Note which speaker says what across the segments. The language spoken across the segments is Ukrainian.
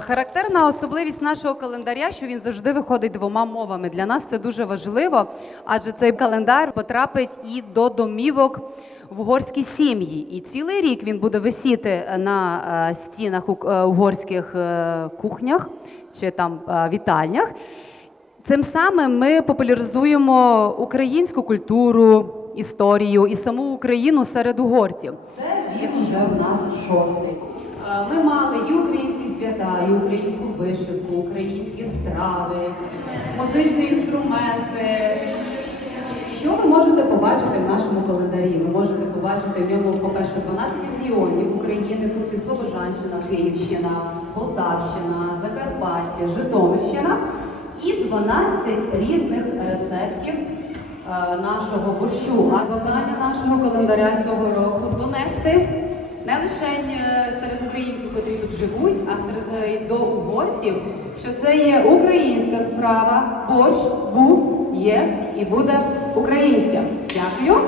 Speaker 1: Характерна особливість нашого календаря, що він завжди виходить двома мовами. Для нас це дуже важливо, адже цей календар потрапить і до домівок в угорські сім'ї. І цілий рік він буде висіти на е, стінах е, угорських е, кухнях чи там вітальнях. Цим самим ми популяризуємо українську культуру, історію і саму Україну серед угорців.
Speaker 2: Це вік вже в нас шостий.
Speaker 1: Е, Ми мали і українські свята, і українську вишивку, українські страви, музичні інструменти.
Speaker 2: Що ви можете побачити в нашому календарі? Ви можете побачити в ньому, по-перше, 12 регіонів України, тут і Слобожанщина, Київщина, Полтавщина, Закарпаття, Житомирщина і 12 різних рецептів е, нашого борщу. А завдання нашого календаря цього року донести не лише е, серед українців, котрі тут живуть, а серед е, до угорців, що це є українська справа. Борщ був, є і буде українським. Дякую.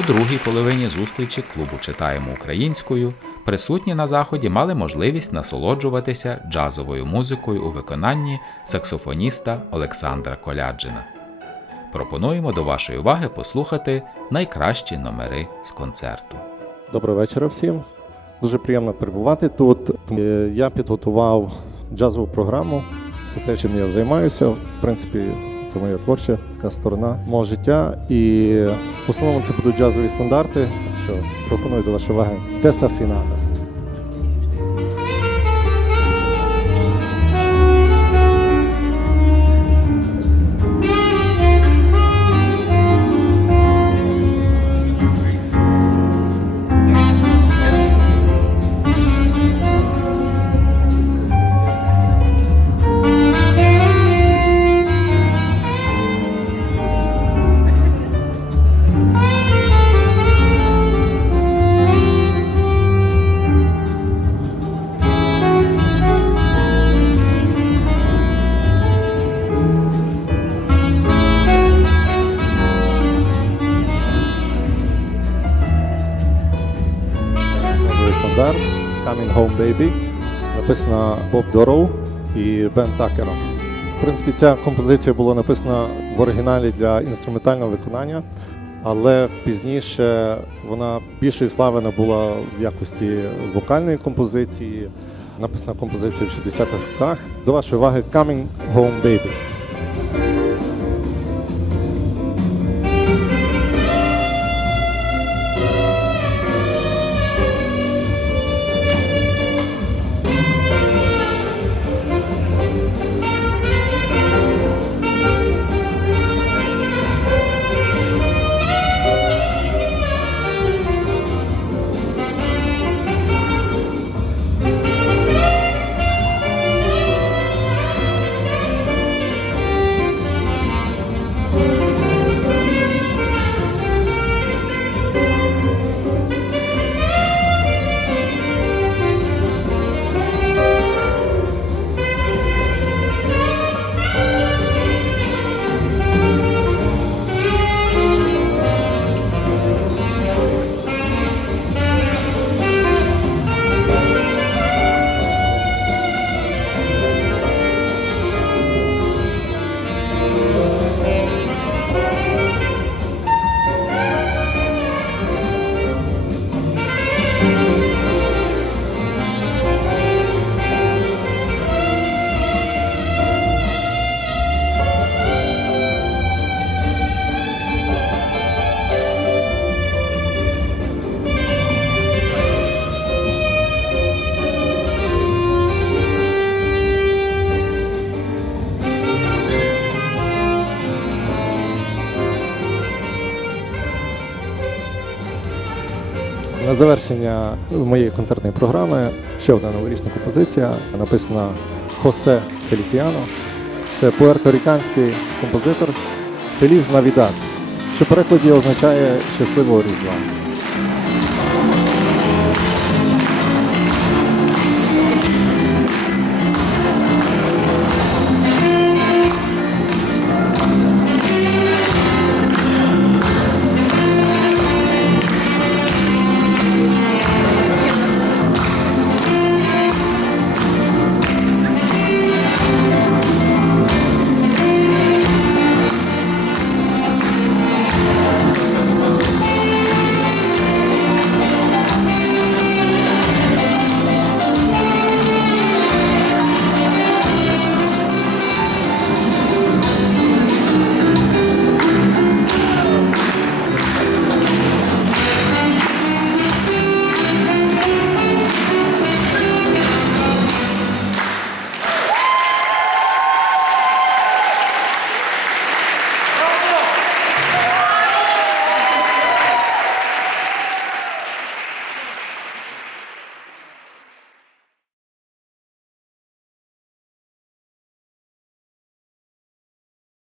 Speaker 3: У другій половині зустрічі клубу читаємо українською. Присутні на заході мали можливість насолоджуватися джазовою музикою у виконанні саксофоніста Олександра Коляджина. Пропонуємо до вашої уваги послухати найкращі номери з концерту.
Speaker 4: Доброго вечора всім. Дуже приємно перебувати тут. Е, Я підготував джазову програму. Це те, чим я займаюся. В принципі, це моя творча така сторона мого життя. І в основному це будуть джазові стандарти. Що пропоную до вашої уваги Теса Фінана. Coming Home Baby. Написана Боб Дороу і Бен Такером. В принципі, ця композиція була написана в оригіналі для інструментального виконання, але пізніше вона більшої слави набула в якості вокальної композиції. Написана композиція в 60-х роках. До вашої уваги Coming Home Baby. Завершення моєї концертної програми ще одна новорічна композиція, написана Хосе Фелісіано. Це пуерторіканський композитор Феліз Навідат, що в перекладі означає щасливого різдва.